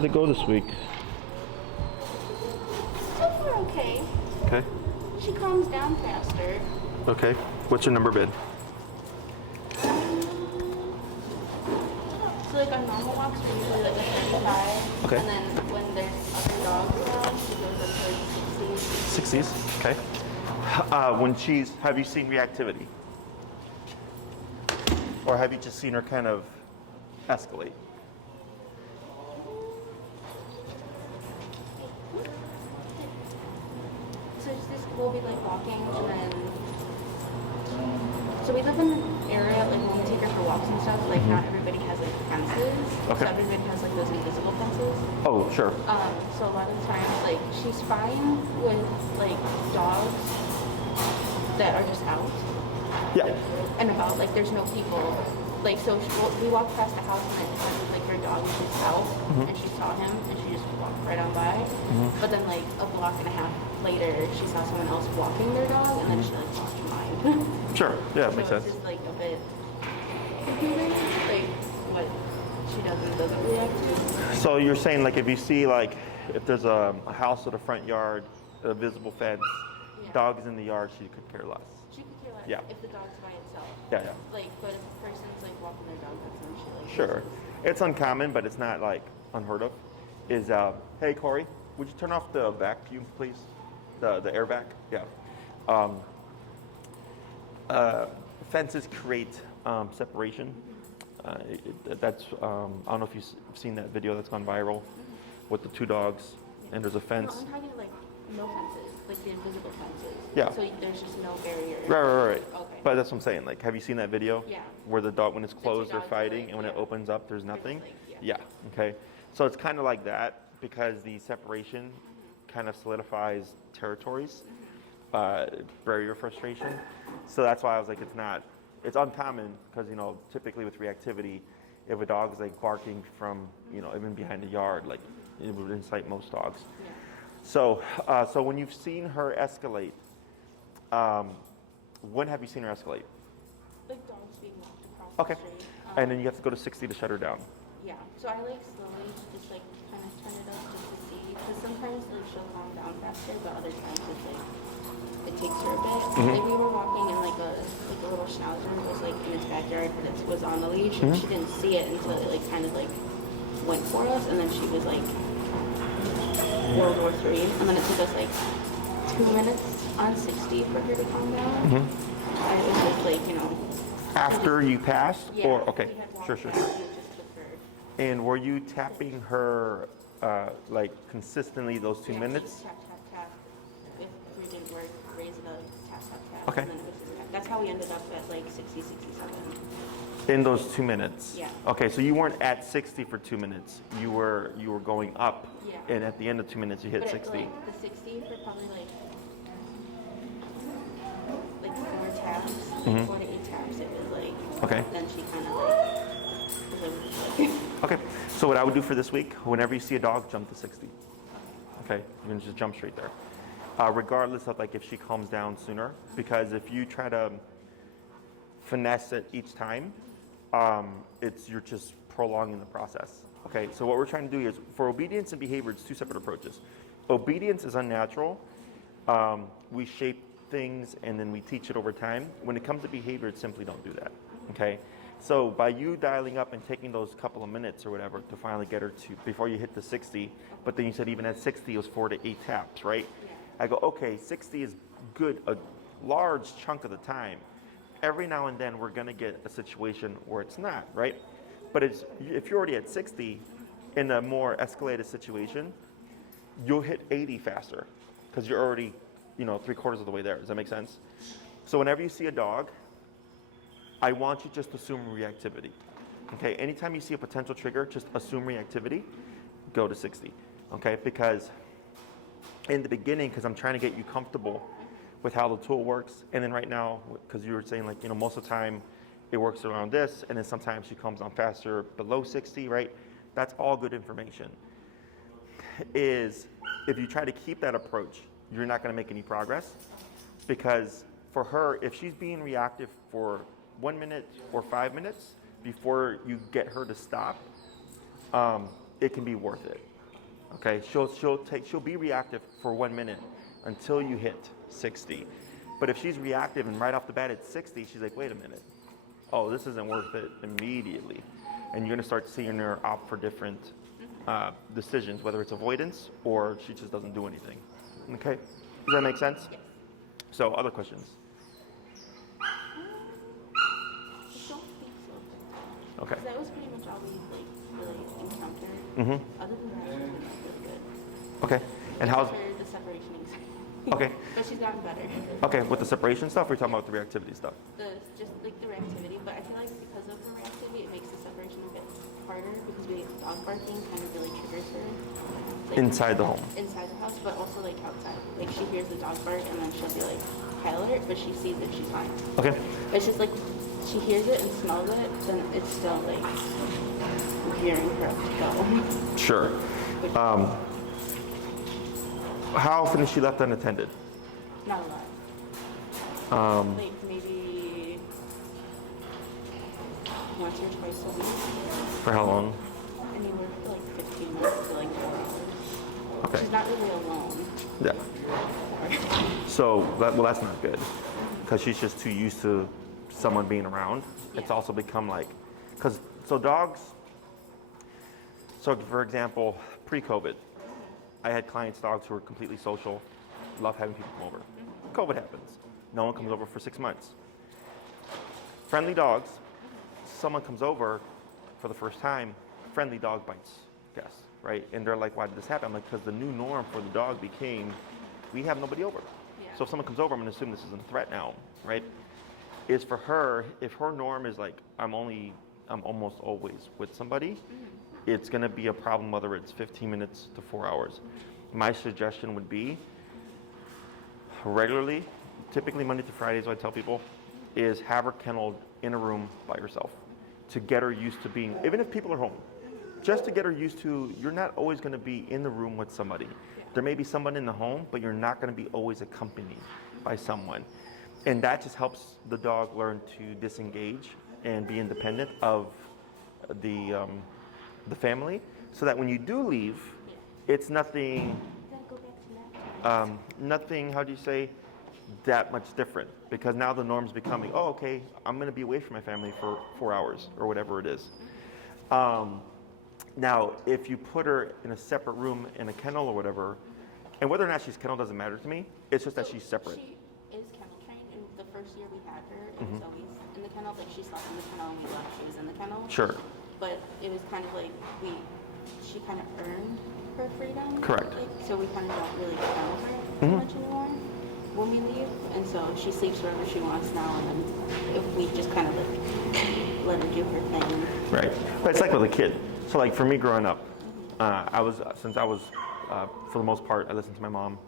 How'd it go this week? So far, okay. Okay. She calms down faster. Okay. What's your number been? So like on normal walks, we're usually like a 35. Okay. And then when there's other dogs around, she goes up to 60. 60s. Okay. Have you seen reactivity? Or have you just seen her kind of escalate? So it's just, we'll be like walking and then, so we live in an area, like when we take her for walks and stuff, like not everybody has like fences. Okay. So everybody has like those invisible fences. Oh, sure. So a lot of the times, like, she's fine with, like, dogs that are just out Yeah. and about. Like, there's no people. Like, so we walked past the house and it sounded like her dog was just out and she saw him and she just walked right on by. But then, like, a block and a half later, she saw someone else walking their dog and then she, like, walked mine. Sure. Yeah, that So makes it's sense. just, like, a bit confusing, like, what she does and doesn't react to. So you're saying, like, if you see, like, if there's a house with a front yard, a visible fence, Yeah. dogs in the yard, she could care less. She could care less Yeah. if the dog's by itself. Yeah, yeah. Like, but if a person's like walking their dog, that's when she like. Sure. It's uncommon, but it's not, like, unheard of. Hey, Corey, would you turn off the vacuum, please? The air vac? Yeah. Fences create separation. That's I don't know if you've seen that video that's gone viral with the two dogs, and there's a No, fence. I'm talking like no fences, like the invisible fences. Yeah. So there's just no barrier. Right. Okay. But that's what I'm saying. Like, have you seen that video? Yeah. Where the dog, when it's two closed, they're dogs are fighting, like- and when it yeah. opens up, there's nothing. like, Yeah. Okay. So it's kind of like that because the separation kind of solidifies territories, barrier frustration. So that's why I was like, it's uncommon because, typically with reactivity, if a dog is like barking from, even behind the yard, like it would incite most dogs. Yeah. So when you've seen her escalate, when have you seen her escalate? Like dogs being walked across Okay. the street. And then you have to go to 60 to shut her down. Yeah. So I like slowly just like kind of turn it up just to see, because sometimes like she'll calm down faster, but other times it's like it takes her a bit. Like we were walking and like a little schnauzer was like in its backyard, but it was on the leash, and she didn't see it until it like kind of like went for us, and then she was like World War III, and then it took us like 2 minutes on 60 for her to calm down. And it was just like After you passed? yeah. Or, okay, we had walked sure. past and it just took her. And were you tapping her like consistently those 2 Yeah, minutes? Tap, tap, tap. If we didn't work, raise it up, tap, tap, tap. Okay. And then it was just tap. That's how we ended up at like 60, 67. In those 2 minutes? Yeah. Okay, so you weren't at 60 for 2 minutes. You were going up. Yeah. And at the end of 2 minutes, you hit But 60. like the 60 for probably like 4 taps, like 4 to 8 taps. It was like. Okay. Then she kind of like. Okay, so what I would do for this week, whenever you see a dog, jump to 60. Okay, you can just jump straight there. Regardless of like if she calms down sooner, because if you try to finesse it each time, you're just prolonging the process. Okay, so what we're trying to do is, for obedience and behavior, it's 2 separate approaches. Obedience is unnatural. We shape things and then we teach it over time. When it comes to behavior, it's simply don't do that. Okay, so by you dialing up and taking those couple of minutes or whatever to finally get her to, before you hit the 60, but then you said even at 60 it was 4 to 8 taps, right? I go, okay, 60 is good, a large chunk of the time. Every now and then we're gonna get a situation where it's not, right? But if you're already at 60 in a more escalated situation, you'll hit 80 faster because you're already, 3/4 of the way there. Does that make sense? So whenever you see a dog, I want you just to assume reactivity. Okay, anytime you see a potential trigger, just assume reactivity, go to 60. Okay, because in the beginning, because I'm trying to get you comfortable with how the tool works, and then right now, because you were saying like, most of the time it works around this, and then sometimes she comes on faster below 60, right? That's all good information. Is if you try to keep that approach, you're not going to make any progress, because for her, if she's being reactive for 1 minute or 5 minutes before you get her to stop, it can be worth it. Okay, she'll be reactive for 1 minute until you hit 60. But if she's reactive and right off the bat at 60, she's like, wait a minute, oh, this isn't worth it immediately. And you're gonna start seeing her opt for different decisions, whether it's avoidance or she just doesn't do anything. Okay, does that make sense? Yes. So other questions? I don't think so. Okay. Because that was pretty much all we like really encountered. Mm-hmm. Other than that, she's been like, really good. Okay, and how's, For the separation anxiety. okay, But she's gotten better. okay, with the separation stuff, we're talking about the reactivity stuff. Just like the reactivity, but I feel like because of her reactivity, it makes the separation a bit harder because the dog barking kind of really triggers her. Like, Inside the home. inside the house, but also like outside. Like she hears the dog bark and then she'll be like high alert, but she sees it, she's fine. Okay. It's just like she hears it and smells it, then it's still like gearing her up to go. Sure. Which, How often is she left unattended? not a lot. Like maybe once or twice a week. For how long? Anywhere for like 15 minutes to like 4 hours. Okay. She's not really alone. Yeah. So, well, that's not good because she's just too used to someone being around. It's Yeah. also become like, so dogs, so for example, pre-COVID, I had clients' dogs who were completely social, love having people come over. COVID happens. No one comes over for 6 months. Friendly dogs, someone comes over for the first time, friendly dog bites guests, right? And they're like, why did this happen? I'm like, because the new norm for the dog became, we have nobody over. Yeah. So if someone comes over, I'm gonna assume this isn't a threat now, right? Is for her, if her norm is like, I'm almost always with somebody, it's gonna be a problem whether it's 15 minutes to 4 hours. My suggestion would be regularly, typically Monday to Fridays, what I tell people, is have her kenneled in a room by herself to get her used to being, even if people are home, just to get her used to, you're not always gonna be in the room with somebody. There may be someone in the home, but you're not gonna be always accompanied by someone. And that just helps the dog learn to disengage and be independent of the family, so that when you do leave, it's nothing, Then go back to that. nothing, how do you say, that much different. Because now the norm's becoming, oh, okay, I'm gonna be away from my family for 4 hours or whatever it is. Now, if you put her in a separate room in a kennel or whatever, and whether or not she's kennel doesn't matter to me, it's just that she's separate. She is kennel trained, and the first year we had her, it was always in the kennel. Like she slept in the kennel, and we left. She was in the kennel. Sure. But it was kind of like she kind of earned her freedom. Correct. Like, so we kind of don't really kennel her too much anymore when we leave, and so she sleeps wherever she wants now. And then if we just kind of like let her do her thing. Right. But it's like with a kid. So like for me growing up, since I was, for the most part, I listened to my mom,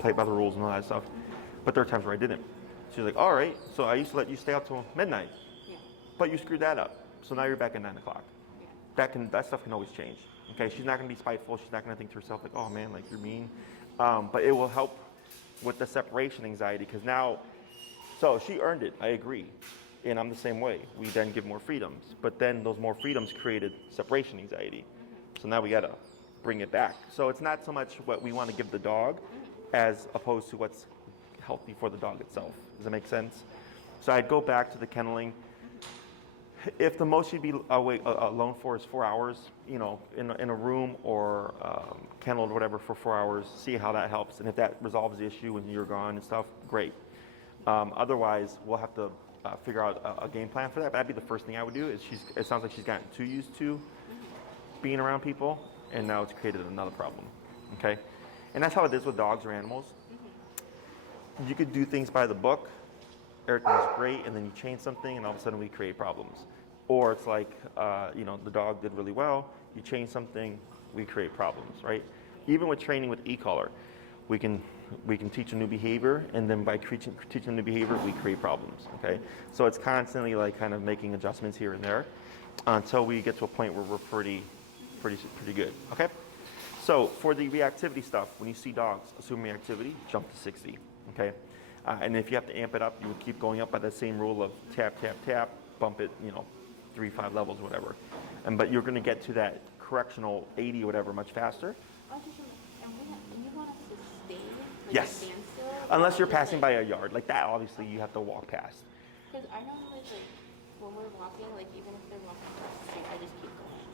played by the rules and all that stuff. But there are times where I didn't. She was like, all right, so I used to let you stay out till midnight, Yeah. but you screwed that up. So now you're back at 9 o'clock. Yeah. That stuff can always change. Okay, she's not gonna be spiteful. She's not gonna think to herself like, oh man, like you're mean. But it will help with the separation anxiety because now, so she earned it, I agree. And I'm the same way. We then give more freedoms, but then those more freedoms created separation anxiety. So now we gotta bring it back. So it's not so much what we wanna give the dog as opposed to what's healthy for the dog itself. Does that make sense? So I'd go back to the kenneling. If the most you'd be alone for is 4 hours, you know, in a room or kenneled or whatever for 4 hours, see how that helps. And if that resolves the issue when you're gone and stuff, great. Otherwise, we'll have to figure out a game plan for that. But that'd be the first thing I would do. Is it sounds like she's gotten too used to being around people, and now it's created another problem. Okay, and that's how it is with dogs or animals. You could do things by the book. Everything's great, and then you change something, and all of a sudden we create problems. Or it's like, you know, the dog did really well. You change something, we create problems, right? Even with training with e-collar, we can teach a new behavior, and then by teaching a new behavior, we create problems. Okay, so it's constantly like kind of making adjustments here and there until we get to a point where we're pretty good. Okay, so for the reactivity stuff, when you see dogs assume reactivity, jump to 60. Okay, and if you have to amp it up, you would keep going up by that same rule of tap, tap, tap, bump it, you know, 3, 5 levels, whatever. But you're going to get to that correctional 80 or whatever much faster. Oh, and you want us to stay, like Yes. stand still? Unless you're Just, passing by a yard. Like that, obviously, you have to walk past. Because I know, like, when we're walking, like, even if they're walking across the street, I just keep going.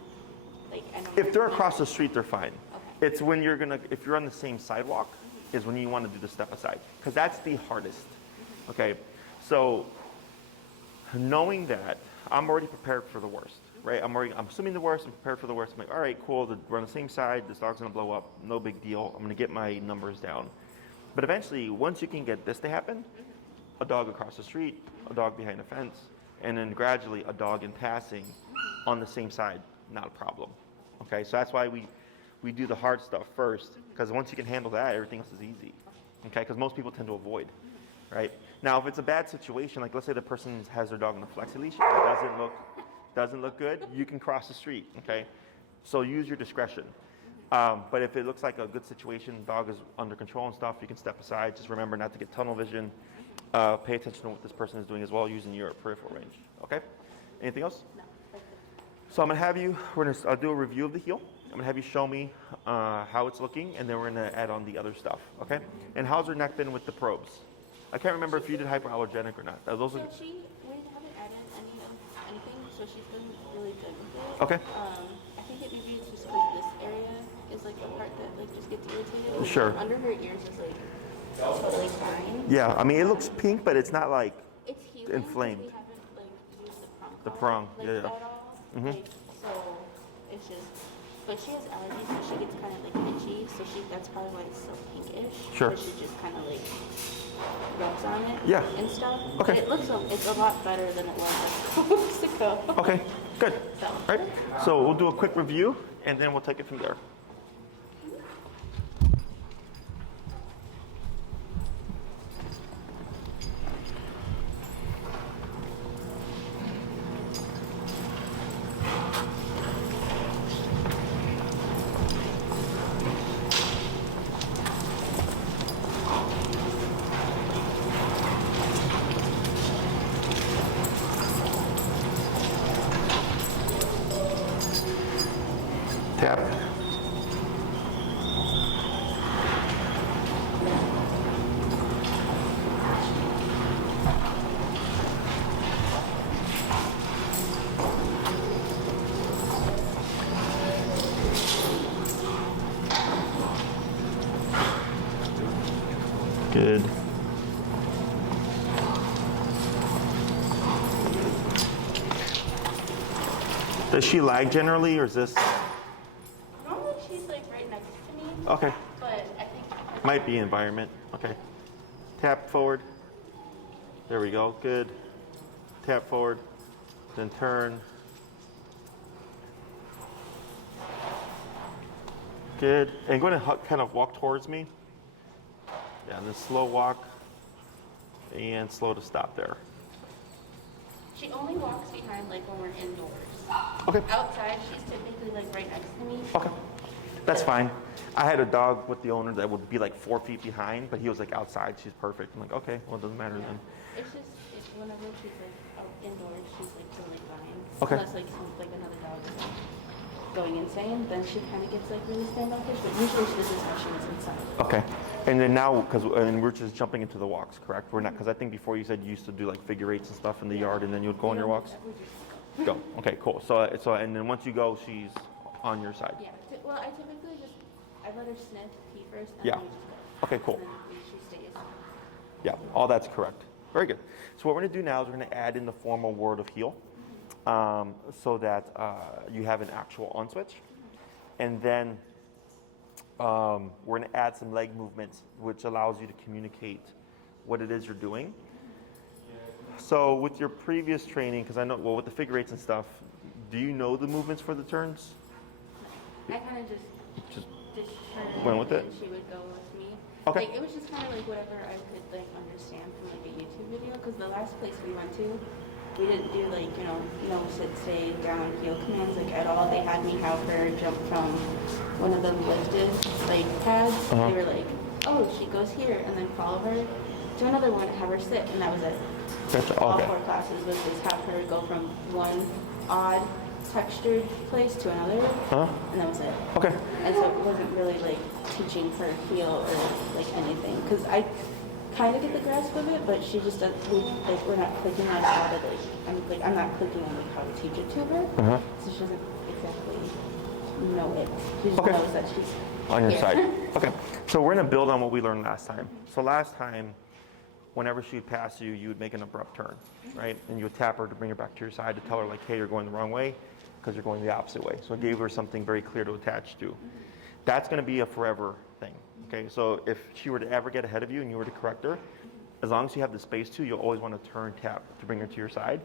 Like, I know. If they're across the street, they're fine. Okay. It's when if you're on the same sidewalk, is when you want to do the step aside. Because that's the hardest. Okay? So, knowing that, I'm already prepared for the worst, right? I'm assuming the worst, I'm prepared for the worst. I'm like, all right, cool, we're on the same side, this dog's gonna blow up, no big deal. I'm gonna get my numbers down. But eventually, once you can get this to happen, a dog across the street, a dog behind a fence, and then gradually a dog in passing on the same side, not a problem. Okay, so that's why we do the hard stuff first, because once you can handle that, everything else is easy. Okay, because most people tend to avoid, right? Now, if it's a bad situation, like let's say the person has their dog on a flexi leash, it doesn't look good, you can cross the street, okay? So use your discretion. But if it looks like a good situation, dog is under control and stuff, you can step aside. Just remember not to get tunnel vision. Pay attention to what this person is doing as well, using your peripheral range, okay? Anything else? No, that's it. So I'm gonna have you, I'll do a review of the heel. I'm gonna have you show me how it's looking, and then we're gonna add on the other stuff, okay? And how's her neck been with the probes? I can't remember if you did hypoallergenic or not. So we haven't added anything, so she's been really good with it. Okay. I think maybe it's just because this area is like the part that like just gets irritated. Like, Sure. Under her ears is like totally fine. Yeah, I mean, it looks pink, but it's not like It's healing. inflamed. We haven't like used The prong, like, yeah. at all. Like, so it's just, but she has allergies, so she gets kind of like itchy. So that's probably why it's so pinkish. Sure. But she just kind of like rubs on it. Yeah. And stuff. Okay. It's a lot better than it was a couple weeks ago. Okay, good. So. All right, so we'll do a quick review, and then we'll take it from there. Tap. Good. Does she lag generally, or is this? Normally she's like right next to me, Okay. but I think Might be environment. Okay. Tap forward. There we go. Good. Tap forward. Then turn. Good. And go ahead and kind of walk towards me. Yeah, then slow walk. And slow to stop there. she only walks behind like when we're indoors. Okay. Outside, she's typically like right next to me. Okay. That's fine. I had a dog with the owner that would be like 4 feet behind, but he was like outside. She's perfect. I'm like, okay, well, it doesn't matter then. It's just whenever she's like out indoors, she's like totally fine. Okay. Unless like another dog is like going insane, then she kind of gets like really standoffish. But usually this is how she was inside. Okay. And then now, and we're just jumping into the walks, correct? We're not, because I think before you said you used to do like figure eights and stuff in the yard, and then you would go on your walks? We just Go. Okay, cool. So and then once you go, she's on your side. yeah. Well, I typically just I let her sniff, pee first, and Yeah. then we just go. Okay, cool. And then she stays. Yeah, all that's correct. Very good. So what we're going to do now is we're going to add in the formal word of heel, so that you have an actual on switch. And then we're going to add some leg movements, which allows you to communicate what it is you're doing. So with your previous training, because I know, well, with the figure eights and stuff, do you know the movements for the turns? I kind of just turned went with it? and she would go with me. Okay. Like, it was just kind of like whatever I could like understand from like a YouTube video. Because the last place we went to, we didn't do like no sit, stay, down, heel commands like at all. They had me have her jump from one of the lifted like pads. They were like, oh, she goes here, and then follow her to another one, have her sit, and that was it. Gotcha. All Okay. 4 classes was just have her go from one odd textured place to another, and that was it. Okay. And so it wasn't really like teaching her heel or like anything, because I kind of get the grasp of it, but she just doesn't. We're not clicking on how to I'm not clicking on like how to teach it to her, so she doesn't exactly know it. She just knows that she's on your side. Okay. So we're gonna build on what we learned last time. So last time, whenever she would pass you, you would make an abrupt turn, right? And you would tap her to bring her back to your side to tell her like, hey, you're going the wrong way because you're going the opposite way. So it gave her something very clear to attach to. That's going to be a forever thing, okay? So if she were to ever get ahead of you and you were to correct her, as long as you have the space to, you'll always want to turn tap to bring her to your side.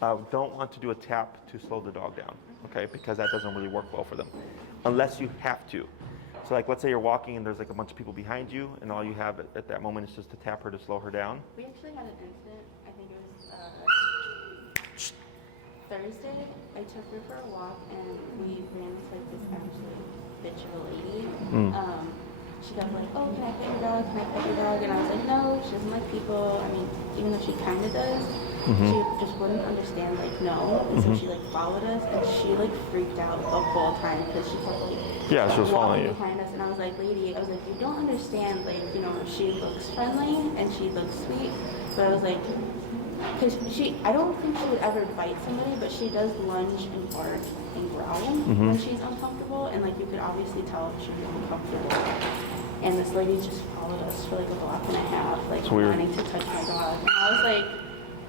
Don't want to do a tap to slow the dog down, okay? Because that doesn't really work well for them, unless you have to. So like, let's say you're walking and there's like a bunch of people behind you, and all you have at that moment is just to tap her to slow her down. We actually had an incident. I think it was Thursday. I took her for a walk, and we ran into like this absolute bitch of a lady. She kept like, oh, can I pet your dog? Can I pet your dog? And I was like, no, she doesn't like people. I mean, even though she kind of does, she just wouldn't understand like no. And so she like followed us, and she like freaked out the whole time because she kept like she was following you behind us. And I was like, lady, I was like, you don't understand. Like, you know, she looks friendly and she looks sweet, but I was like, because I don't think she would ever bite somebody, but she does lunge and bark and growl when she's uncomfortable, and like you could obviously tell if she was uncomfortable. And this lady just followed us for like a block and a half, like wanting to touch my dog. And I was like,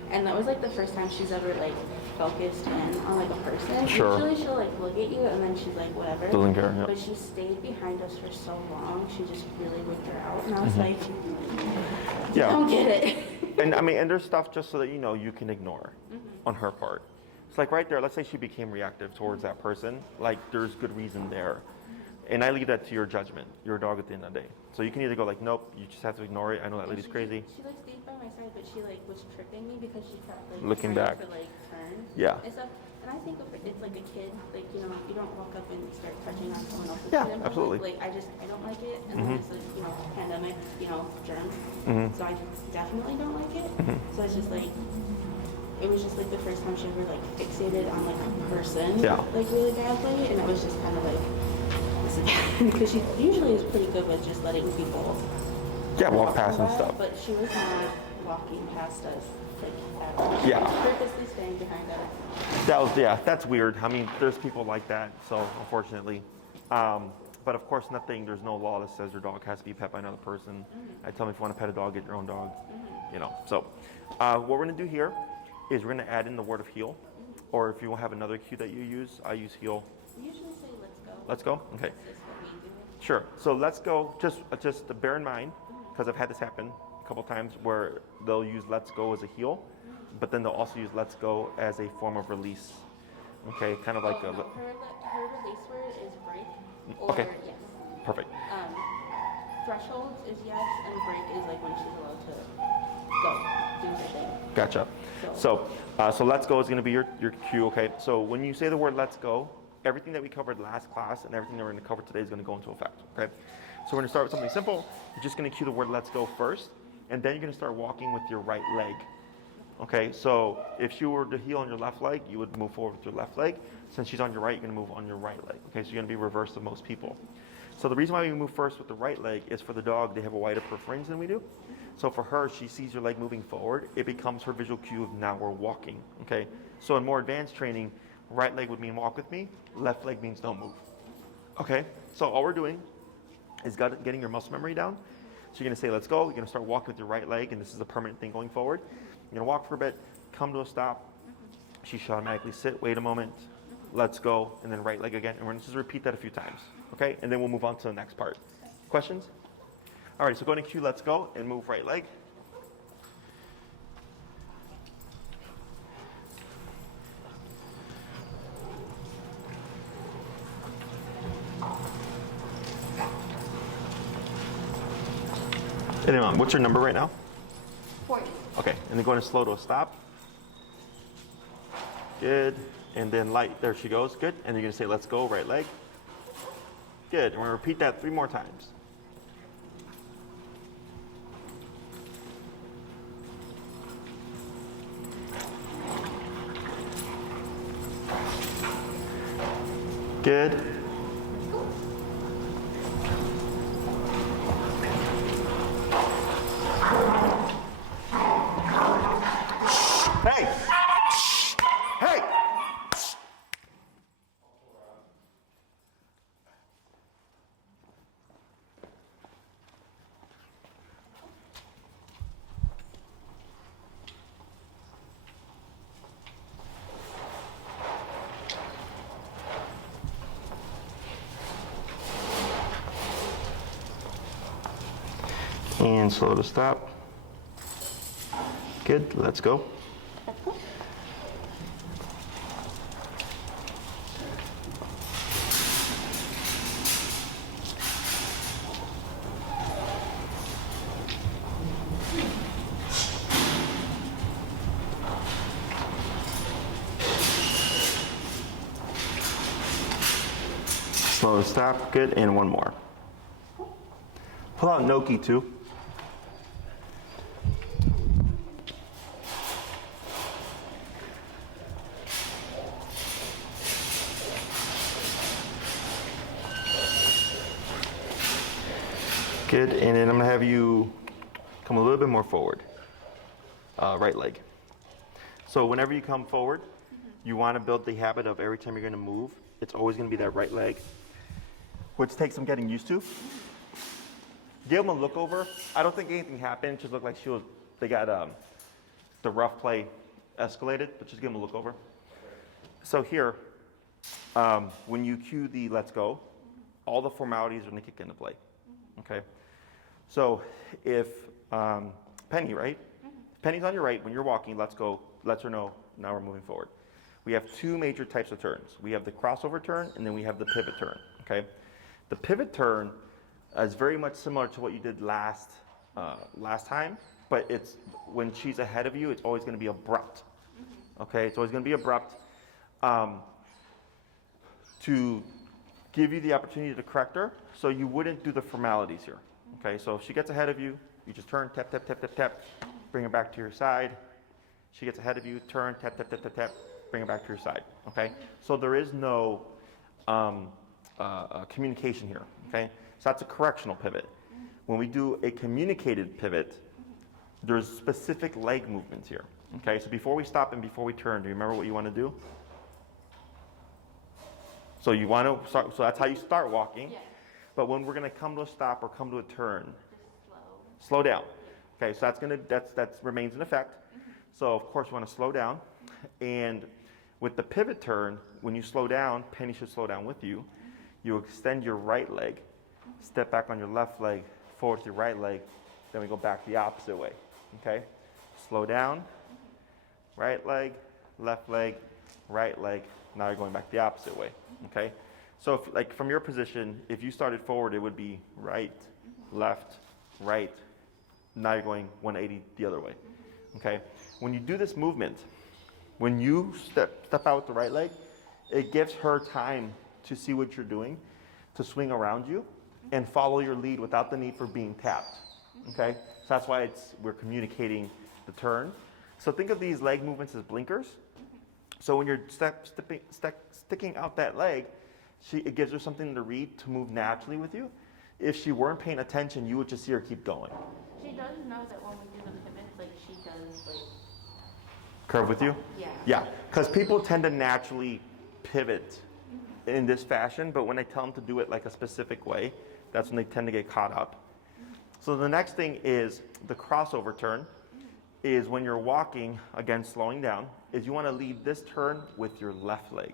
and that was like the first time she's ever like focused in on like a person. Usually she'll like look at you and then she's like whatever. Doesn't care. But she stayed behind us for so long, she just really whipped her out, and I was like, I don't get it. And I mean, and there's stuff just so that you know you can ignore on her part. It's like right there, let's say she became reactive towards that person, like there's good reason there. And I leave that to your judgment, your dog at the end of the day. So you can either go like, nope, you just have to ignore it. I know that lady's crazy. She like stayed by my side, but she like was tripping me because she kept like looking back to like turn. And stuff. And I think if it's like a kid, like, you know, you don't walk up and start touching on someone else's kid. Absolutely. Like I don't like it. And then it's like, you know, pandemic, you know, germs. So I definitely don't like it. So it's just like, it was just like the first time she ever like fixated on like a person like really badly, and it was just kind of like, because she usually is pretty good with just letting people walk past and stuff. But she was not walking past us like at all. She was purposely staying behind us. That's weird. I mean, there's people like that, so unfortunately. But of course, there's no law that says your dog has to be pet by another person. I tell them if you want to pet a dog, get your own dog. You know. So what we're going to do here is we're going to add in the word of heel, or if you have another cue that you use, I use heel. We usually say let's go. Let's go? Okay. That's just what we do. Sure. So let's go. Just bear in mind, because I've had this happen a couple times where they'll use let's go as a heel, but then they'll also use let's go as a form of release. Okay, kind of like her release word is break or yes. Perfect. Thresholds is yes, and break is like when she's allowed to go do her thing. Gotcha. So let's go is going to be your cue. Okay. So when you say the word let's go, everything that we covered last class and everything that we're going to cover today is going to go into effect. Okay. So we're going to start with something simple. You're just going to cue the word let's go first, and then you're going to start walking with your right leg. Okay, so if you were to heel on your left leg, you would move forward with your left leg. Since she's on your right, you're going to move on your right leg. Okay, so you're going to be reverse of most people. So the reason why we move first with the right leg is for the dog, they have a wider peripherance than we do. So for her, she sees your leg moving forward, it becomes her visual cue of now we're walking. Okay, so in more advanced training, right leg would mean walk with me, left leg means don't move. Okay, so all we're doing is getting your muscle memory down. So you're going to say let's go, you're going to start walking with your right leg, and this is a permanent thing going forward. You're going to walk for a bit, come to a stop. She should automatically sit, wait a moment, let's go, and then right leg again. And we're going to just repeat that a few times, okay? And then we'll move on to the next part. Questions? All right, so go ahead and cue let's go and move right leg. And what's your number right now? 40. Okay, and then go ahead and slow to a stop. Good, and then light, there she goes, good. And you're gonna say, let's go, right leg. Good, and we're gonna repeat that 3 more times. Good. Hey! Hey! And slow to stop. Good, let's go. Slow to stop, good, and one more. Pull out Noki too. Good, and then I'm gonna have you come a little bit more forward. Right leg. So whenever you come forward, you wanna build the habit of every time you're gonna move, it's always gonna be that right leg, which takes some getting used to. Give them a look over. I don't think anything happened, it just looked like they got the rough play escalated, but just give them a look over. So here, when you cue the let's go, all the formalities are gonna kick into play, okay? So if Penny, right? Penny's on your right, when you're walking, let's go, lets her know, now we're moving forward. We have two major types of turns. We have the crossover turn, and then we have the pivot turn, okay? The pivot turn is very much similar to what you did last time, but it's when she's ahead of you, it's always gonna be abrupt, okay? It's always gonna be abrupt to give you the opportunity to correct her, so you wouldn't do the formalities here, okay? So if she gets ahead of you, you just turn, tap, tap, tap, tap, tap, bring her back to your side. She gets ahead of you, turn, tap, tap, tap, tap, tap, bring her back to your side, okay? So there is no communication here, okay? So that's a correctional pivot. When we do a communicated pivot, there's specific leg movements here, okay? So before we stop and before we turn, do you remember what you want to do? So you want to start, so that's how you start walking. Yeah. But when we're going to come to a stop or come to a turn, Just slow down. Okay, so that remains in effect. So of course you want to slow down. And with the pivot turn, when you slow down, Penny should slow down with you. You extend your right leg, step back on your left leg, forward to your right leg, then we go back the opposite way. Okay? Slow down, right leg, left leg, right leg. Now you're going back the opposite way. Okay? So if, like from your position, if you started forward, it would be right, left, right. Now you're going 180 the other way. Okay? When you do this movement, when you step out with the right leg, it gives her time to see what you're doing, to swing around you, and follow your lead without the need for being tapped. Okay? So that's why we're communicating the turn. So think of these leg movements as blinkers. So when you're sticking out that leg, it gives her something to read, to move naturally with you. If she weren't paying attention, you would just see her keep going. She does know that when we do the pivots, like she does like Curve with you? Yeah. Yeah, because people tend to naturally pivot in this fashion, but when I tell them to do it like a specific way, that's when they tend to get caught up. So the next thing is the crossover turn, is when you're walking, again slowing down, is you want to lead this turn with your left leg.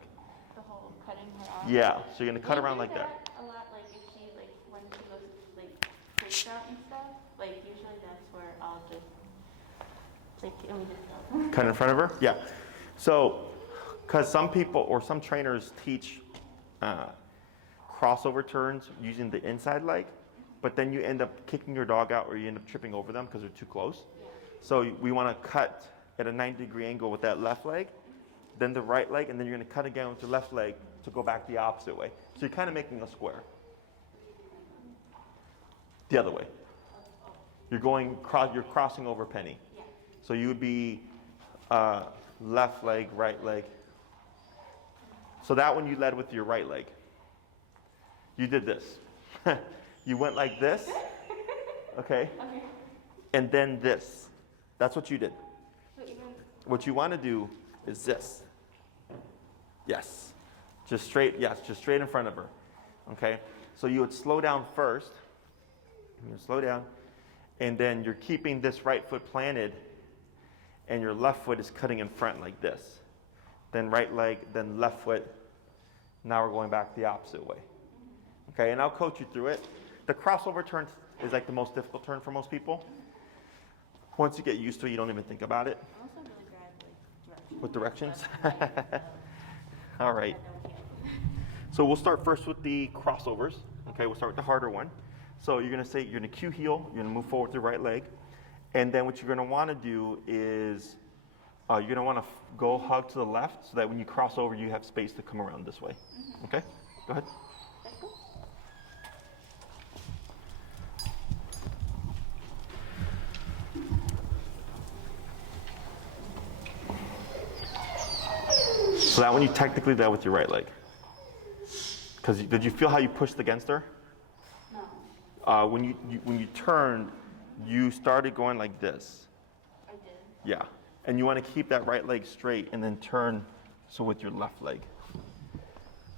the whole cutting her off. Yeah, so you're going to cut We around do like that. A lot, like if she like when she goes like freaks out and stuff, like usually that's where I'll just like let me just go. Cut in front of her? Yeah. So, because some people or some trainers teach crossover turns using the inside leg, but then you end up kicking your dog out or you end up tripping over them because they're too close. So we want to cut at a 90-degree angle with that left leg, then the right leg, and then you're going to cut again with your left leg to go back the opposite way. So you're kind of making a square. The other way. You're crossing over Penny. So you would be left leg, right leg. So that one you led with your right leg. You did this. You went like this, okay? And then this. That's what you did. What you want to do is this. Yes. Just straight, yes, just straight in front of her. Okay? So you would slow down first. You slow down. And then you're keeping this right foot planted, and your left foot is cutting in front like this. Then right leg, then left foot. Now we're going back the opposite way. Okay, and I'll coach you through it. The crossover turn is like the most difficult turn for most people. Once you get used to it, you don't even think about it. I'm also really bad With directions? All right. So we'll start first with the crossovers. Okay, we'll start with the harder one. So you're gonna say, you're gonna cue heel, you're gonna move forward with the right leg. And then what you're gonna wanna do is, you're gonna wanna go hug to the left so that when you cross over, you have space to come around this way. Okay, go ahead. So that one you technically did with your right leg. Because did you feel how you pushed against her? No. When you turned, you started going like this. I did. Yeah. And you want to keep that right leg straight and then turn so with your left leg.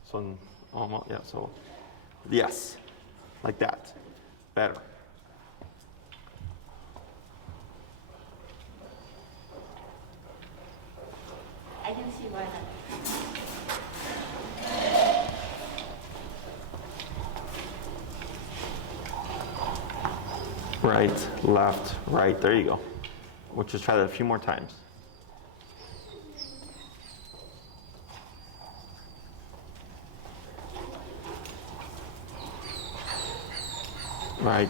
So almost, yeah, so yes. Like that. Better. I can see why that. Right, left, right. There you go. We'll just try that a few more times. Right,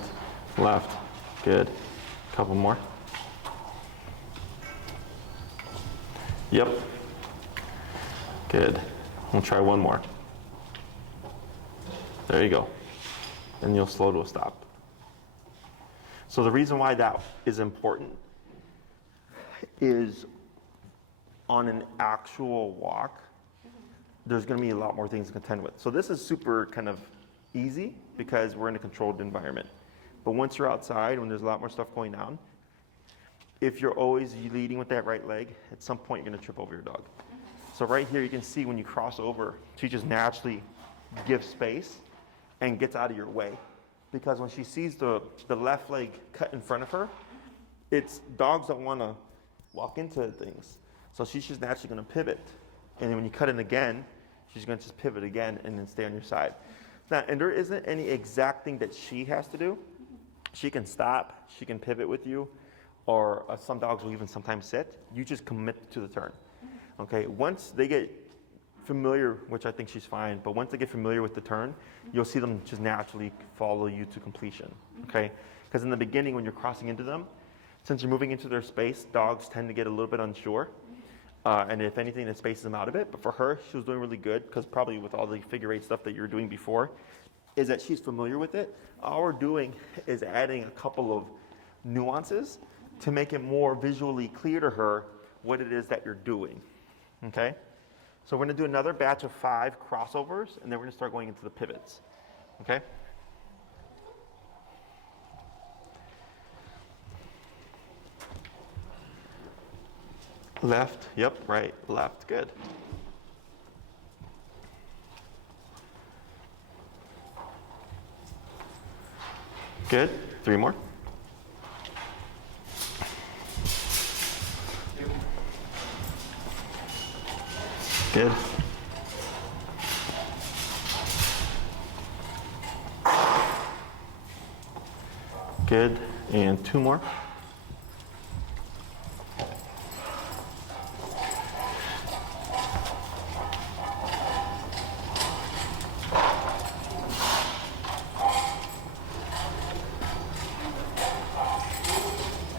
left. Good. Couple more. Yep. Good. We'll try one more. There you go. And you'll slow to a stop. So the reason why that is important is on an actual walk, there's going to be a lot more things to contend with. So this is super kind of easy because we're in a controlled environment. But once you're outside, when there's a lot more stuff going on, if you're always leading with that right leg, at some point you're going to trip over your dog. So right here you can see when you cross over, she just naturally gives space and gets out of your way. Because when she sees the left leg cut in front of her, it's dogs don't want to walk into things. So she's just naturally going to pivot. And then when you cut in again, she's going to just pivot again and then stay on your side. Now, and there isn't any exact thing that she has to do. She can stop, she can pivot with you, or some dogs will even sometimes sit. You just commit to the turn. Okay, once they get familiar, which I think she's fine, but once they get familiar with the turn, you'll see them just naturally follow you to completion, okay? Because in the beginning, when you're crossing into them, since you're moving into their space, dogs tend to get a little bit unsure. And if anything, it spaces them out a bit. But for her, she was doing really good, because probably with all the figure eight stuff that you were doing before, is that she's familiar with it. All we're doing is adding a couple of nuances to make it more visually clear to her what it is that you're doing, okay? So we're going to do another batch of 5 crossovers, and then we're going to start going into the pivots, okay? Left, yep, right, left, good. Good, 3 more. Good. Good, and 2 more.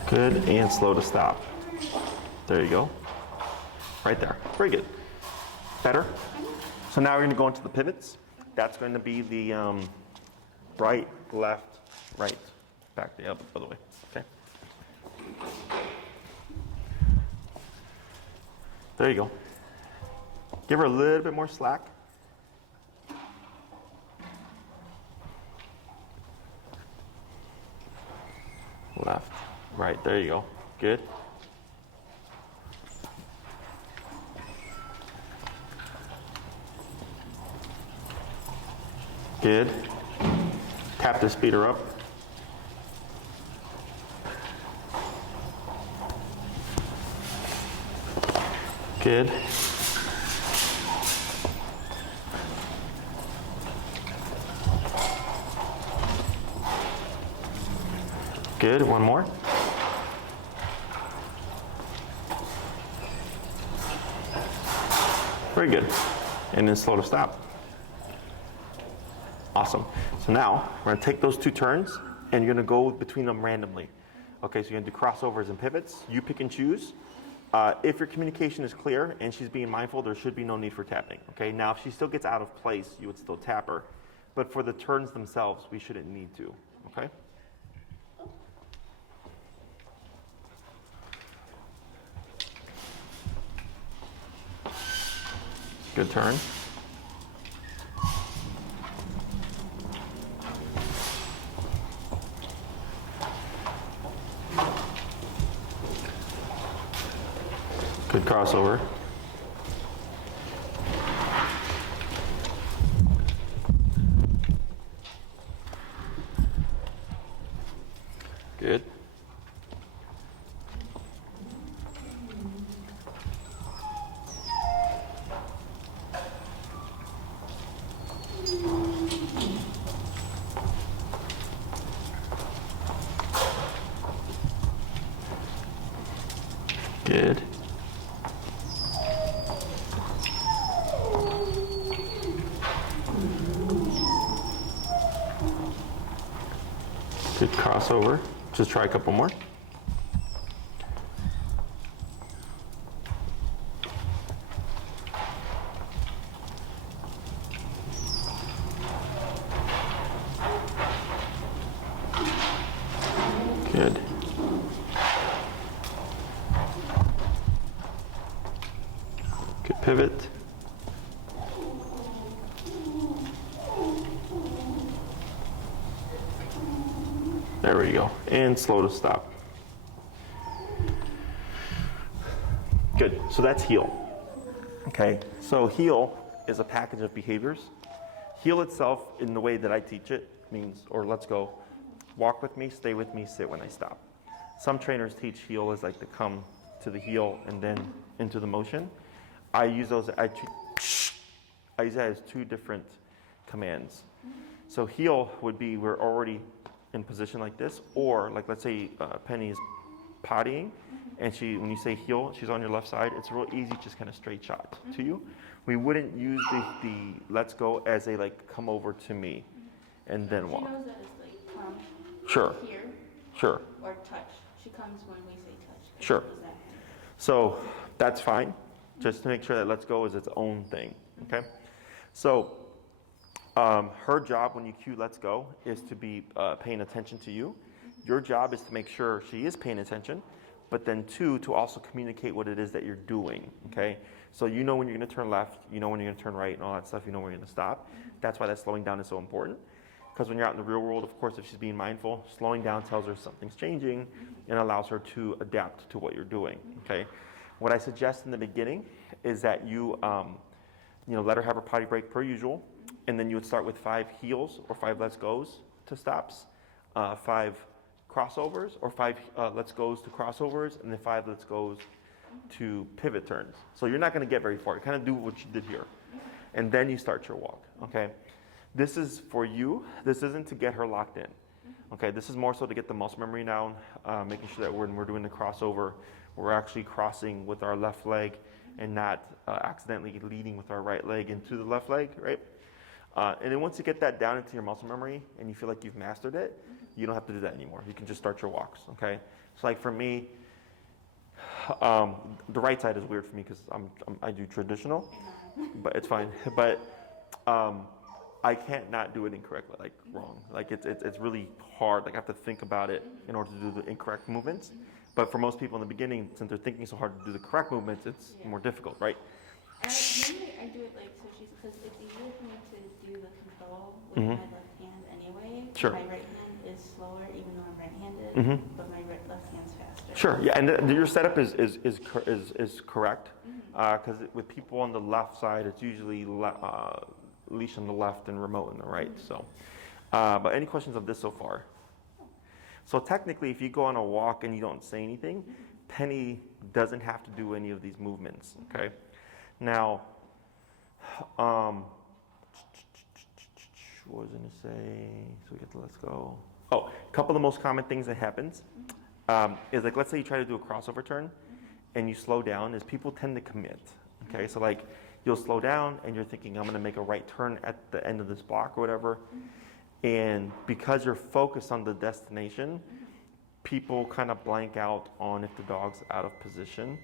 Good, and slow to stop. There you go. Right there, very good. Better? So now we're going to go into the pivots. That's going to be the right, left, right. Back the other way, okay? There you go. Give her a little bit more slack. left, right. There you go. Good. Good. Tap the speeder up. Good. Good. One more. Very good. And then slow to stop. Awesome. So now we're going to take those 2 turns and you're going to go between them randomly. Okay, so you're going to do crossovers and pivots. You pick and choose. If your communication is clear and she's being mindful, there should be no need for tapping. Okay, now if she still gets out of place, you would still tap her. But for the turns themselves, we shouldn't need to. Okay? Good turn. Good crossover. Good. Good. Good crossover. Just try a couple more. Good. Good pivot. There we go. And slow to stop. Good. So that's heel. Okay. So heel is a package of behaviors. Heel itself, in the way that I teach it, means, or let's go, walk with me, stay with me, sit when I stop. Some trainers teach heel as like to come to the heel and then into the motion. I use those, I use that as 2 different commands. So heel would be we're already in position like this, or like let's say Penny is pottying, and when you say heel, she's on your left side. It's real easy, just kind of straight shot to you. We wouldn't use the let's go as a like come over to me, and then walk. She knows that it's like come. Sure. Here. Sure. Or touch. She comes when we say touch. Sure. So that's fine. Just to make sure that let's go is its own thing. Okay. So her job when you cue let's go is to be paying attention to you. Your job is to make sure she is paying attention, but then 2, to also communicate what it is that you're doing. Okay. So you know when you're going to turn left, you know when you're going to turn right, and all that stuff. You know when you're going to stop. That's why that slowing down is so important. Because when you're out in the real world, of course, if she's being mindful, slowing down tells her something's changing and allows her to adapt to what you're doing. Okay. What I suggest in the beginning is that you, let her have her potty break per usual, and then you would start with 5 heels or 5 let's goes to stops, 5 crossovers or 5 let's goes to crossovers, and then 5 let's goes to pivot turns. So you're not going to get very far. You kind of do what you did here, and then you start your walk. Okay. This is for you. This isn't to get her locked in. Okay. This is more so to get the muscle memory down, making sure that when we're doing the crossover, we're actually crossing with our left leg and not accidentally leading with our right leg into the left leg, right? And then once you get that down into your muscle memory and you feel like you've mastered it, you don't have to do that anymore. You can just start your walks, okay? So like for me, the right side is weird for me because I do traditional, but it's fine. But I can't not do it incorrectly, like wrong. Like it's really hard. Like I have to think about it in order to do the incorrect movements. But for most people in the beginning, since they're thinking so hard to do the correct movements, it's more difficult, right? Normally I do it like so because it's easier for me to do the control with my left hand anyway. Sure. My right hand is slower even though I'm right-handed, but my Sure, yeah, and your setup is correct, because with people on the left side, it's usually leash on the left and remote on the right, so. But any questions of this so far? So technically, if you go on a walk and you don't say anything, Penny doesn't have to do any of these movements, okay? Now, what was I gonna say? So we get to let's go. Oh, a couple of the most common things that happens is like, let's say you try to do a crossover turn and you slow down, is people tend to commit, okay? So like, you'll slow down and you're thinking, I'm gonna make a right turn at the end of this block or whatever. And because you're focused on the destination, people kind of blank out on if the dog's out of position.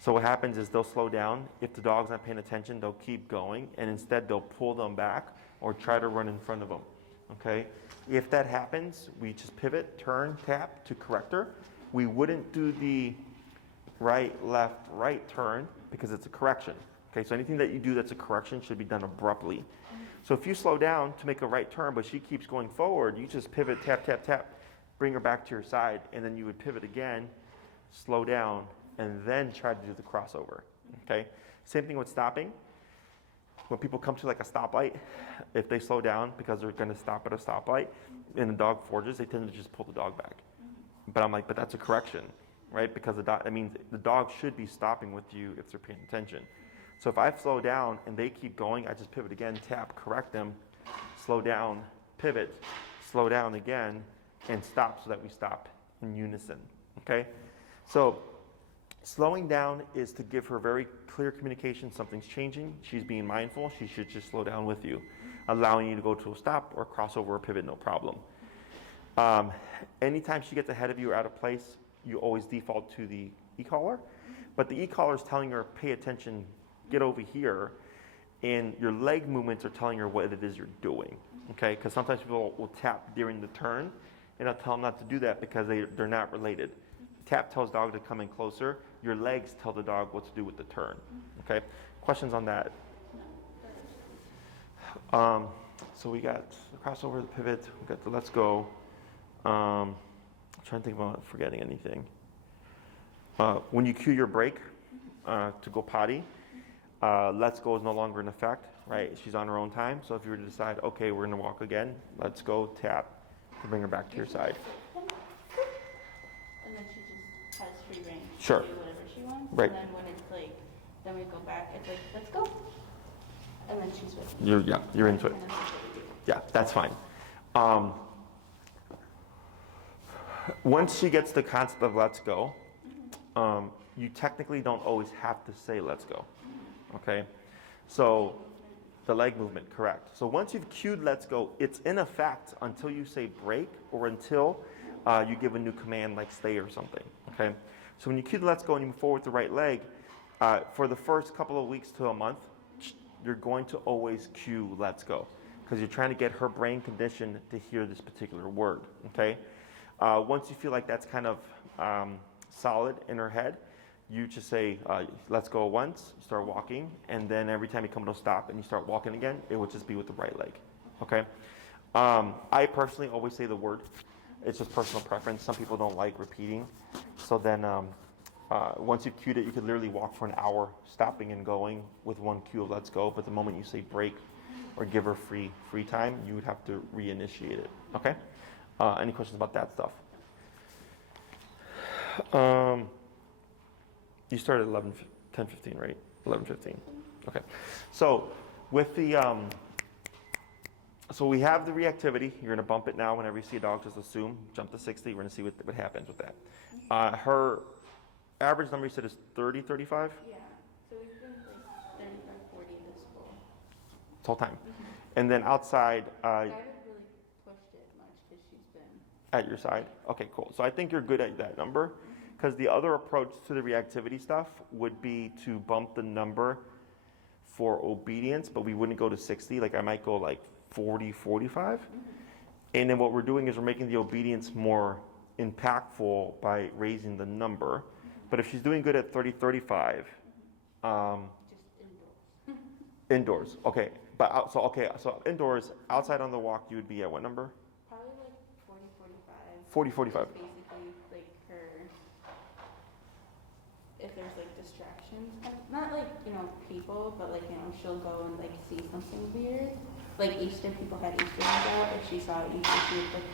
So what happens is they'll slow down. If the dog's not paying attention, they'll keep going, and instead they'll pull them back or try to run in front of them, okay? If that happens, we just pivot, turn, tap to correct her. We wouldn't do the right, left, right turn because it's a correction, okay? So anything that you do that's a correction should be done abruptly. So if you slow down to make a right turn, but she keeps going forward, you just pivot, tap, tap, tap, bring her back to your side, and then you would pivot again, slow down, and then try to do the crossover, okay? Same thing with stopping. When people come to like a stoplight, if they slow down because they're gonna stop at a stoplight and the dog forges, they tend to just pull the dog back. But I'm like, but that's a correction, right? Because that means the dog should be stopping with you if they're paying attention. So if I slow down and they keep going, I just pivot again, tap, correct them, slow down, pivot, slow down again, and stop so that we stop in unison, okay? So slowing down is to give her very clear communication, something's changing, she's being mindful, she should just slow down with you, allowing you to go to a stop or cross over or pivot, no problem. Anytime she gets ahead of you or out of place, you always default to the e-collar, but the e-collar is telling her, pay attention, get over here, and your leg movements are telling her what it is you're doing, okay? Because sometimes people will tap during the turn, and I'll tell them not to do that because they're not related. Tap tells dog to come in closer, your legs tell the dog what to do with the turn, okay? Questions on that? So we got the crossover, the pivot, we got the let's go. I'm trying to think about forgetting anything. When you cue your break to go potty, let's go is no longer in effect, right? She's on her own time. So if you were to decide, okay, we're gonna walk again, let's go, tap to bring her back to your side. And then she just has free reign Sure. to do whatever she wants. Right. And then when it's like, then we go back, it's like, let's go. And then she's with me. You're into it. And that's what we do. Yeah, that's fine. Once she gets the concept of let's go, you technically don't always have to say let's go, okay? So the leg movement, correct. So once you've cued let's go, it's in effect until you say break or until you give a new command like stay or something, okay? So when you cue the let's go and you move forward with the right leg, for the first couple of weeks to a month, you're going to always cue let's go because you're trying to get her brain conditioned to hear this particular word, okay? Once you feel like that's kind of solid in her head, you just say, let's go once, start walking, and then every time you come to a stop and you start walking again, it would just be with the right leg, okay? I personally always say the word. It's just personal preference. Some people don't like repeating. So then once you've cued it, you could literally walk for an hour, stopping and going with one cue of let's go, but the moment you say break or give her free time, you would have to reinitiate it, okay? Any questions about that stuff? You started at 10:15, right? 11:15. Okay. So with the so we have the reactivity. You're going to bump it now whenever you see a dog. Just assume jump to 60. We're going to see what happens with that. Her average number you said is 30, 35. Yeah. So we've been like 35, 40 this fall. This whole time. And then outside. I haven't really pushed it much because she's been At your side? Okay, cool. So I think you're good at that number because the other approach to the reactivity stuff would be to bump the number for obedience, but we wouldn't go to 60. Like I might go like 40, 45. And then what we're doing is we're making the obedience more impactful by raising the number. But if she's doing good at 30, 35, just indoors. indoors, okay. But so indoors, outside on the walk, you would be at what number? Probably like 40, 45. 40, 45. Basically like her if there's like distractions, kind of, not like, you know, people, but like, you know, she'll go and like see something weird. Like Easter, people had Easter eggs out. If she saw Easter, she would like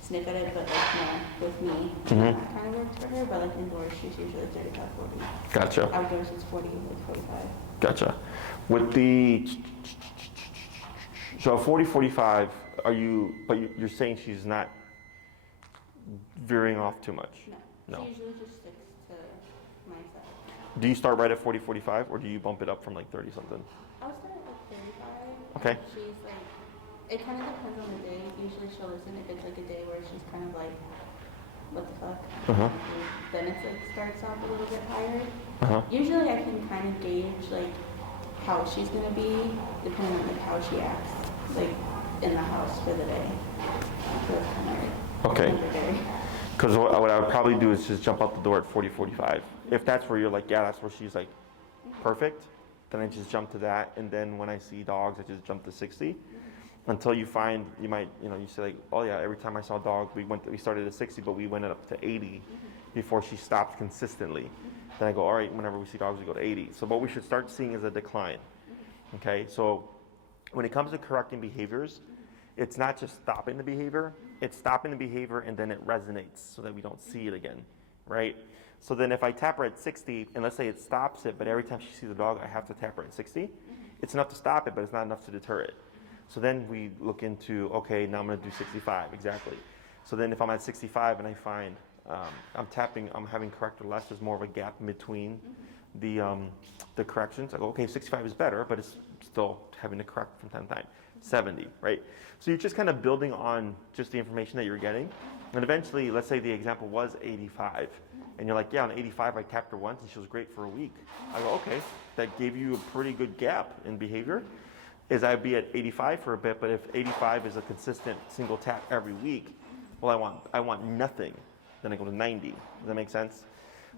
sniff at it, but like, you know, with me, that kind of works for her. But like indoors, she's usually 35, 40. Gotcha. Outdoors, it's 40, like 45. Gotcha. With the, so 40, 45, but you're saying she's not veering off too much? No. No. She usually just sticks to my side. Do you start right at 40, 45, or do you bump it up from like 30 something? I'll start at like 35. Okay. She's like, it kind of depends on the day. Usually she'll listen if it's like a day where she's kind of like, what the fuck? Then it's like starts off a little bit higher. Usually I can kind of gauge like how she's gonna be depending on like how she acts like in the house for the day. So it's kind of like Okay. every day. Because what I would probably do is just jump out the door at 40, 45. If that's where you're like, yeah, that's where she's like perfect, then I just jump to that. And then when I see dogs, I just jump to 60. Until you find, you might, you know, you say like, oh yeah, every time I saw a dog, we started at 60, but we went up to 80 before she stopped consistently. Then I go, all right, whenever we see dogs, we go to 80. So what we should start seeing is a decline. Okay, so when it comes to correcting behaviors, it's not just stopping the behavior, it's stopping the behavior and then it resonates so that we don't see it again, right? So then if I tap her at 60, and let's say it stops it, but every time she sees a dog, I have to tap her at 60, it's enough to stop it, but it's not enough to deter it. So then we look into, okay, now I'm gonna do 65, exactly. So then if I'm at 65 and I find I'm having correct or less, there's more of a gap in between the corrections. I go, okay, 65 is better, but it's still having to correct from time to time. 70, right? So you're just kind of building on just the information that you're getting. And eventually, let's say the example was 85. And you're like, yeah, on 85, I tapped her once and she was great for a week. I go, okay, that gave you a pretty good gap in behavior. Is I'd be at 85 for a bit, but if 85 is a consistent single tap every week, well, I want nothing. Then I go to 90. Does that make sense?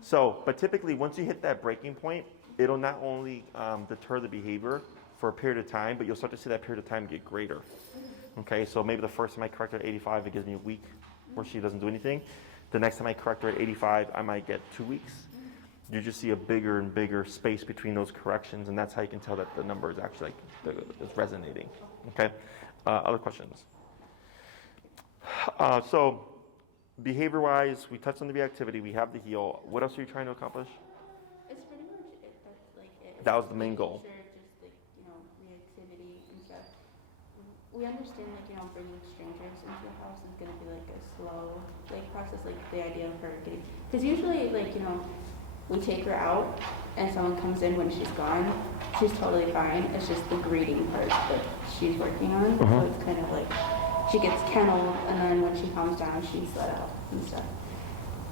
So, but typically, once you hit that breaking point, it'll not only deter the behavior for a period of time, but you'll start to see that period of time get greater. Okay, so maybe the first time I correct her at 85, it gives me a week where she doesn't do anything. The next time I correct her at 85, I might get 2 weeks. You just see a bigger and bigger space between those corrections, and that's how you can tell that the number is actually it's resonating. Okay, other questions? So behavior-wise, we touched on the reactivity, we have the heal. What else are you trying to accomplish? It's pretty much it. That's like it. That was the main goal. Sure, just like, you know, reactivity and stuff. We understand like, you know, bringing strangers into the house is going to be like a slow like process, like the idea of her getting, because usually like, you know, we take her out and someone comes in when she's gone, she's totally fine. It's just the greeting part that she's working on. So it's kind of like she gets kenneled and then when she calms down, she's let out and stuff.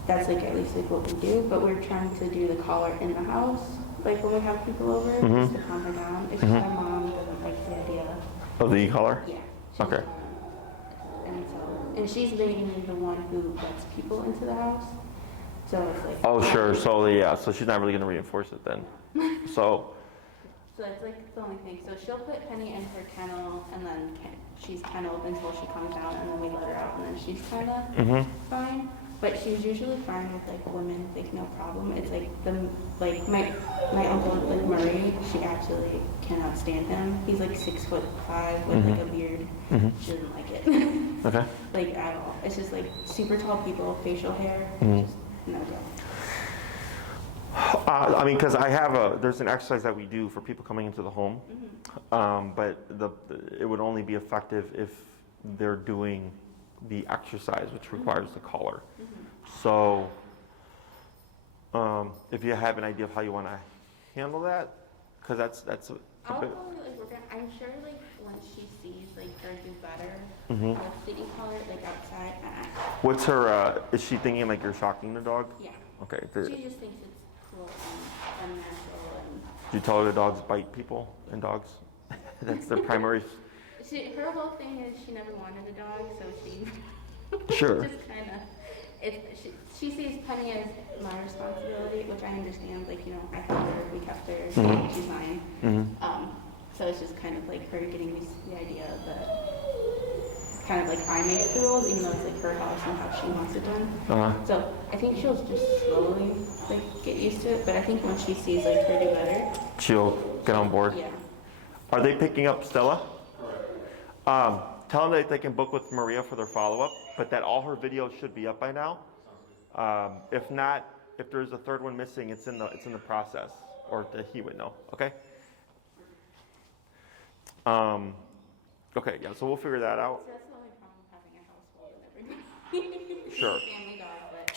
That's like at least like what we do, but we're trying to do the collar in the house, like when we have people over, just to calm her down. It's just my mom doesn't like the idea. Of the e-collar? Yeah. Okay. And she's mainly the one who lets people into the house. So it's like. Oh, sure. So yeah. So she's not really going to reinforce it then. So that's like the only thing. So she'll put Penny in her kennel, and then she's kenneled until she calms down, and then we let her out, and then she's kind of fine. But she's usually fine with like women, like no problem. It's like my uncle like Murray, she absolutely cannot stand him. He's like 6'5" with like a beard. She doesn't like it. okay. Like at all. It's just like super tall people, facial hair. Just no go. I mean, because there's an exercise that we do for people coming into the home, but it would only be effective if they're doing the exercise, which requires the collar. So, if you have an idea of how you want to handle that, because that's a bit. Probably like I'm sure like once she sees like her do better, with the e-collar like outside. What's her? Is she thinking like you're shocking the dog? Yeah. Okay. She just thinks it's cool and unnatural and. Do you tell her the dogs bite people and dogs? That's their primary. Her whole thing is she never wanted a dog, so she. Sure. Just kind of, she sees Penny as my responsibility, which I understand. Like, you know, I kept her, we kept her, she's mine. So it's just kind of like her getting used to the idea that it's kind of like I make the rules, even though it's like her house and how she wants it done. So I think she'll just slowly like get used to it, but I think once she sees like her do better, she'll get on board. yeah. Are they picking up Stella? Tell them that they can book with Maria for their follow-up, but that all her videos should be up by now. If not, if there's a third one missing, it's in the process, or he would know. Okay. Okay. Yeah. So we'll figure that out. So that's the only problem with having a household and everything. Sure. Family dog, but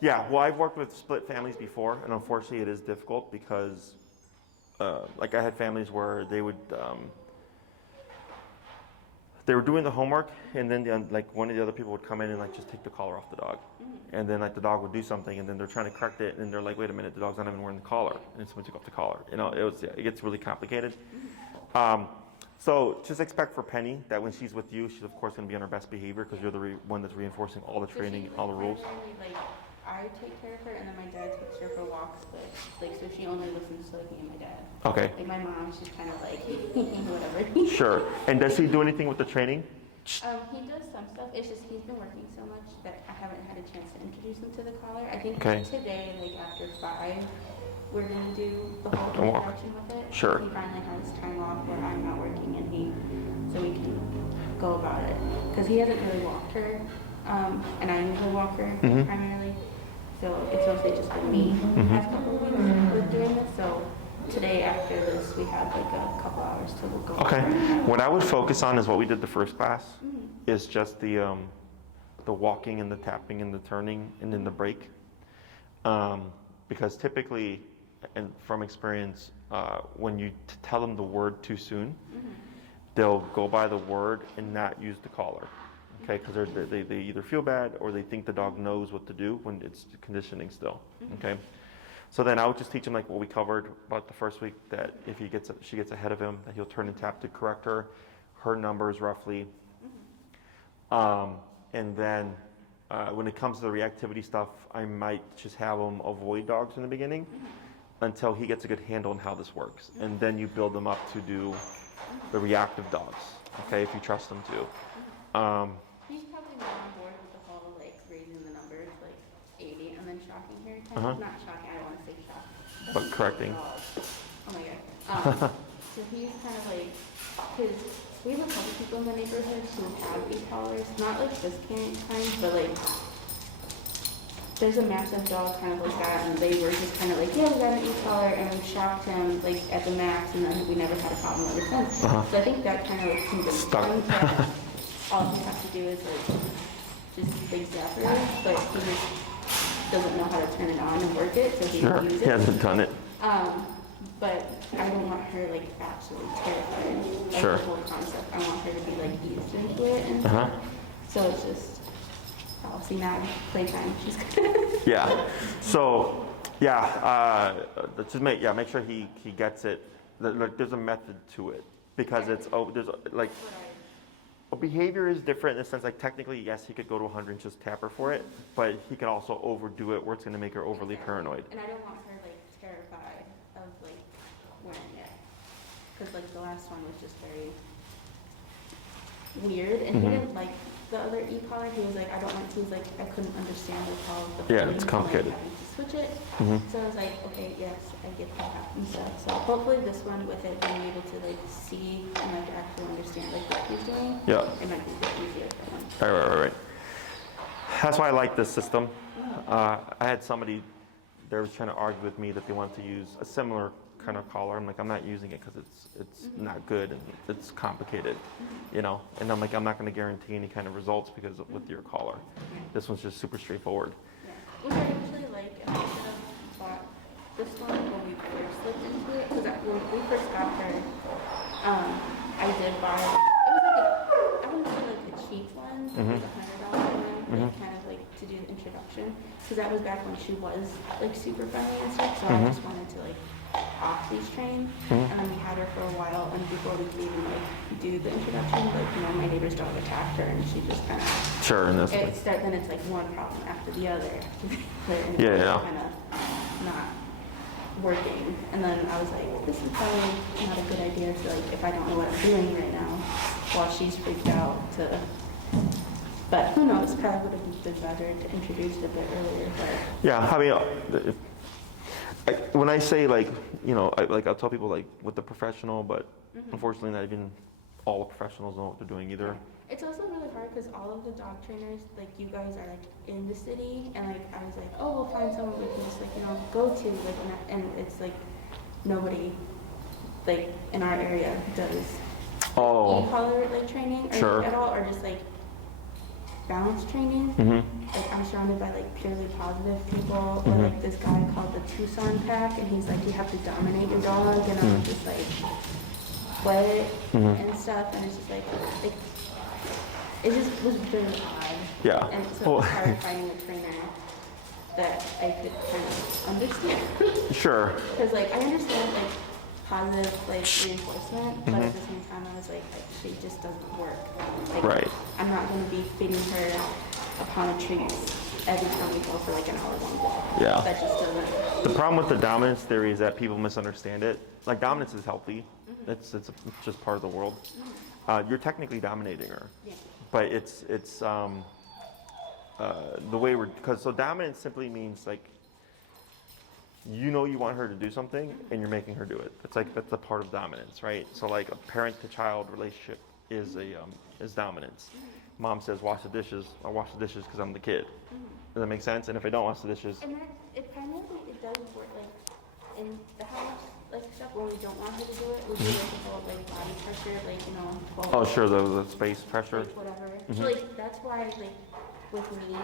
Yeah. Well, I've worked with split families before, and unfortunately, it is difficult because, like, I had families where they would. They were doing the homework, and then like one of the other people would come in and like just take the collar off the dog, and then like the dog would do something, and then they're trying to correct it, and they're like, wait a minute, the dog's not even wearing the collar, and someone took off the collar. You know, it gets really complicated. So just expect for Penny that when she's with you, she's of course going to be on her best behavior because you're the one that's reinforcing all the training, all the rules. Like I take care of her, and then my dad takes her for walks, but like so she only listens to like me and my dad. Okay. Like my mom, she's kind of like whatever. Sure. And does he do anything with the training? He does some stuff. It's just he's been working so much that I haven't had a chance to introduce him to the collar. I think today, like after 5, we're gonna do the whole introduction with it. Sure. He finally has time off where I'm not working, and so we can go about it because he hasn't really walked her, and I usually walk her primarily. So it's mostly just been me the past couple of weeks with doing this. So today after this, we have like a couple hours to go. Okay. What I would focus on is what we did the first class, is just the walking and the tapping and the turning and then the break. Because typically, and from experience, when you tell them the word too soon, they'll go by the word and not use the collar. Okay, because they either feel bad or they think the dog knows what to do when it's conditioning still. Okay, so then I would just teach him like what we covered about the first week, that if she gets ahead of him, that he'll turn and tap to correct her numbers roughly, and then when it comes to the reactivity stuff, I might just have him avoid dogs in the beginning until he gets a good handle on how this works, and then you build them up to do the reactive dogs. Okay, if you trust them to. He's probably more on board with the whole like raising the numbers like 80 and then shocking her. Kind of not shocking. I don't want to say shock. But correcting. Oh my god. So he's kind of like, because we have a couple people in the neighborhood who have these collars, not like this kind, but like there's a massive dog kind of like that, and they were just kind of like, yeah, we got an e-collar, and we shocked him like at the max, and then we never had a problem ever since. So I think that kind of like convinced him that all he has to do is like just exaggerate, but he just doesn't know how to turn it on and work it, so he can use it. He hasn't done it. But I don't want her like absolutely terrified of the whole concept. I want her to be like eased into it and stuff. So it's just, oh, see now, playtime. She's good. Yeah. So, just make sure he gets it. There's a method to it because there's like. A behavior is different in the sense, like technically, yes, he could go to 100 and just tap her for it, but he can also overdo it where it's going to make her overly paranoid. And I don't want her like terrified of like wearing it, because like the last one was just very weird, and he didn't like the other e-collar. He was like, I don't want to. He was like, I couldn't understand like how the it's complicated. Like, having to switch it. So I was like, okay, yes, I get that and stuff. So hopefully this one, with it being able to like see and like actually understand like what he's doing, it might be a bit easier for him. Right. That's why I like this system. I had somebody there was trying to argue with me that they wanted to use a similar kind of collar. I'm like, I'm not using it because it's not good and it's complicated, you know. And I'm like, I'm not going to guarantee any kind of results because with your collar. This one's just super straightforward. Which I actually like. I should have bought this one when we first looked into it, because when we first got her, I did buy. It was like I wouldn't say like a cheap one, like $100 one, like kind of like to do the introduction, because that was back when she was like super friendly and stuff. So I just wanted to like off leash train, and then we had her for a while, and before we could even like do the introduction, like my neighbor's dog attacked her, and she just kind of then it's like one problem after the other, and it's kind of not working. And then I was like, this is probably not a good idea to like, if I don't know what I'm doing right now while she's freaked out, to But who knows? Probably would have been better to introduce it a bit earlier. But Yeah, I mean, when I say like, I'll tell people like with the professional, but unfortunately not even all the professionals know what they're doing either. it's also really hard because all of the dog trainers, like you guys are like in the city, and like I was like, oh, we'll find someone we can just like go to, like, and it's like nobody, like in our area does e-collar like training or at all, or just like balance training. Like I'm surrounded by like purely positive people, or like this guy called the Tucson Pack, and he's like, you have to dominate your dog, and I'm just like what and stuff, and it's just like it just was really odd. Yeah. And so it was hard finding a trainer that I could kind of understand. Sure. Because like I understand like positive like reinforcement, but at the same time I was like she just doesn't work. Like, Right. I'm not going to be feeding her upon a treat every time we go for like an hour long walk. Yeah. That just doesn't. The problem with the dominance theory is that people misunderstand it. Like dominance is healthy. It's just part of the world. You're technically dominating her. Yeah. But it's the way so dominance simply means like you want her to do something and you're making her do it. That's a part of dominance, right? So like a parent to child relationship is dominance. Mom says wash the dishes, I'll wash the dishes because I'm the kid. Does that make sense? And if I don't wash the dishes, And that it primarily it does work like in the house like stuff when we don't want her to do it. We do like the whole like body pressure, like 12, oh sure, the space pressure. like whatever. So like that's why like with me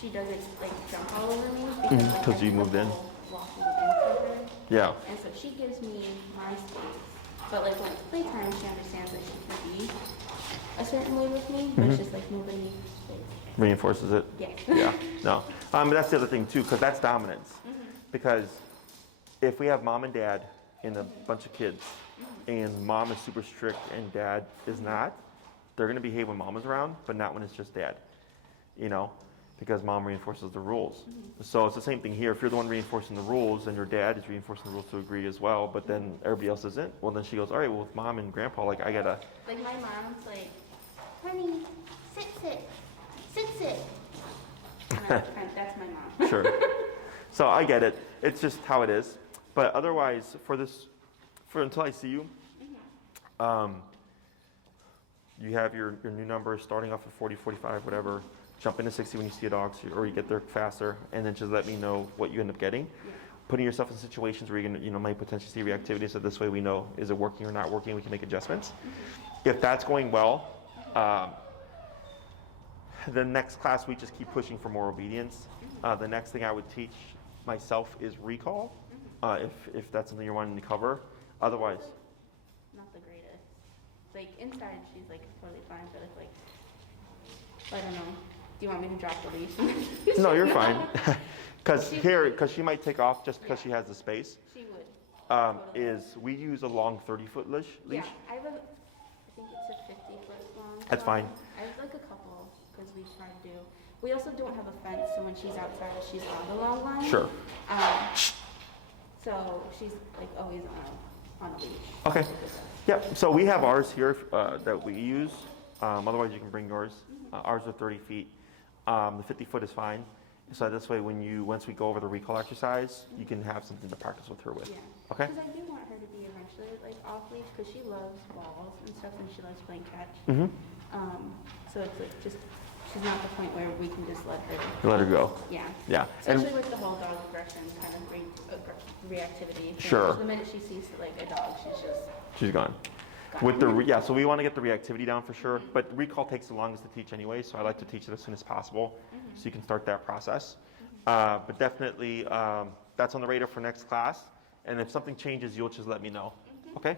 she doesn't like jump all over me because like, 'Cause I you do the moved in. whole walking into her. Yeah. And so she gives me my space. But like when it's playtime, she understands that she can be a certain way with me, but it's just like nobody like, Reinforces it. yeah. Yeah. No. That's the other thing too, because that's dominance. Because if we have mom and dad and a bunch of kids, and mom is super strict and dad is not, they're gonna behave when mom is around, but not when it's just dad. Because mom reinforces the rules. So it's the same thing here. If you're the one reinforcing the rules and your dad is reinforcing the rules to agree as well, but then everybody else isn't, well then she goes, all right, well with mom and grandpa, like I gotta. Like my mom's like, honey, sit. That's my mom. Sure. So I get it. It's just how it is. But otherwise, until I see you, you have your new number starting off at 40, 45, whatever. Jump into 60 when you see a dog, or you get there faster, and then just let me know what you end up getting. Yeah. Putting yourself in situations where you're gonna, might potentially see reactivity, so this way we know, is it working or not working, we can make adjustments. If that's going well, the next class we just keep pushing for more obedience. The next thing I would teach myself is recall, if that's something you're wanting to cover. Otherwise, Not the greatest. Like inside, she's like totally fine, but it's like, I don't know. Do you want me to drop the leash? no, you're fine. Because she might take off just because she has the space. She would. Is we use a long 30-foot leash. Yeah, I think it's a 50-foot long. That's fine. I have like a couple because we try to do. We also don't have a fence, so when she's outside, she's on the long line. Sure. So she's like always on a leash. Okay. Yeah. So we have ours here that we use. Otherwise, you can bring yours. Ours are 30 feet. The 50-foot is fine. So this way, once we go over the recall exercise, you can have something to practice with her with. Yeah. Okay. Because I do want her to be eventually like off leash because she loves balls and stuff and she loves playing catch. So it's like just she's not the point where we can just let her go. Yeah. Yeah. Especially with the whole dog aggression kind of reactivity. Sure. The minute she sees like a dog, She's gone. With so we want to get the reactivity down for sure, but recall takes the longest to teach anyway, so I like to teach it as soon as possible, so you can start that process. But definitely, that's on the radar for next class, and if something changes, you'll just let me know. Okay?